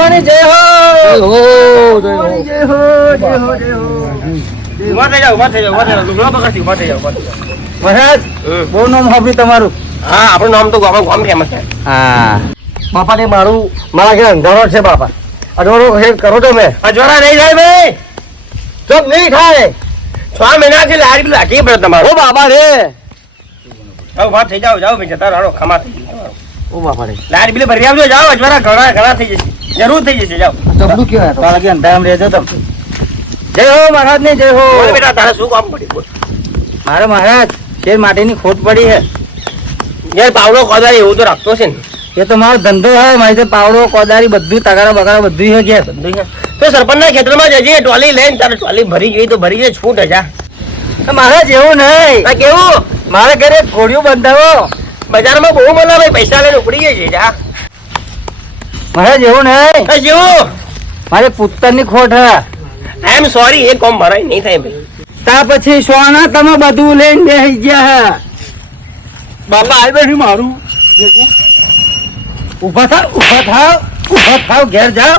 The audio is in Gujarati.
ભગવાન જય હો. મહારાજ બહુ નામ સાંભળ્યું તમારું. હા, આપણું નામ તો ગામ ફેમસ છે. હા બાપા ને મારા ઘેર અંધારો છે બાપા. અજવાળો કરો તો મેં અજવાળા નહીં થાય ભાઈ, ચોક નહીં થાય. 6 મહિનાથી લારી લાગી પડે તમારે. ઓ બાબા રે. વાત થઈ જાવ ભાઈ, જતા રહો ખમા થઈ ગઈ. ઓ બાપા રે. લારી બિલ ભરી આવજો. જાઓ, અજવાળા ઘણા થઈ જશે, જરૂર થઈ જશે. જાઓ તબલું કેવાય તો લાગે અંધારામ રહેજો તમે. જય હો મહારાજ ને જય હો. બોલ બેટા, તારે શું કામ પડ્યું? બોલ. મારે મહારાજ શેર માટેની ખોટ પડી છે. યાર પાવડો કોદારી એવું તો રાખતો છે ને. એ તો મારો ધંધો છે. મારી તો પાવડો કોદારી બધું તગારા બગારા બધું છે ઘેર. તો સરપંચ ના ખેતરમાં જજે, ટ્રોલી લઈને. તારે ટ્રોલી ભરી ગઈ તો ભરી જાય, છૂટ હજા. મહારાજ એવું નહીં. કેવું? મારા ઘરે ઘોડિયું બંધાવો. બજારમાં બહુ મળે ભાઈ, પૈસા લઈને ઉપડી જાય છે. જા મહારાજ એવું નહીં. જેવું મારે પુત્તરની ખોટ હે. આઈ એમ સોરી, એ કોમ ભરાય નહીં થાય ભાઈ. ત્યાર પછી સોના તમે બધું લઈને બેસી ગયા હે. બાપા આવી બેઠું મારું. ઉભા થાવ ઘેર જાઓ.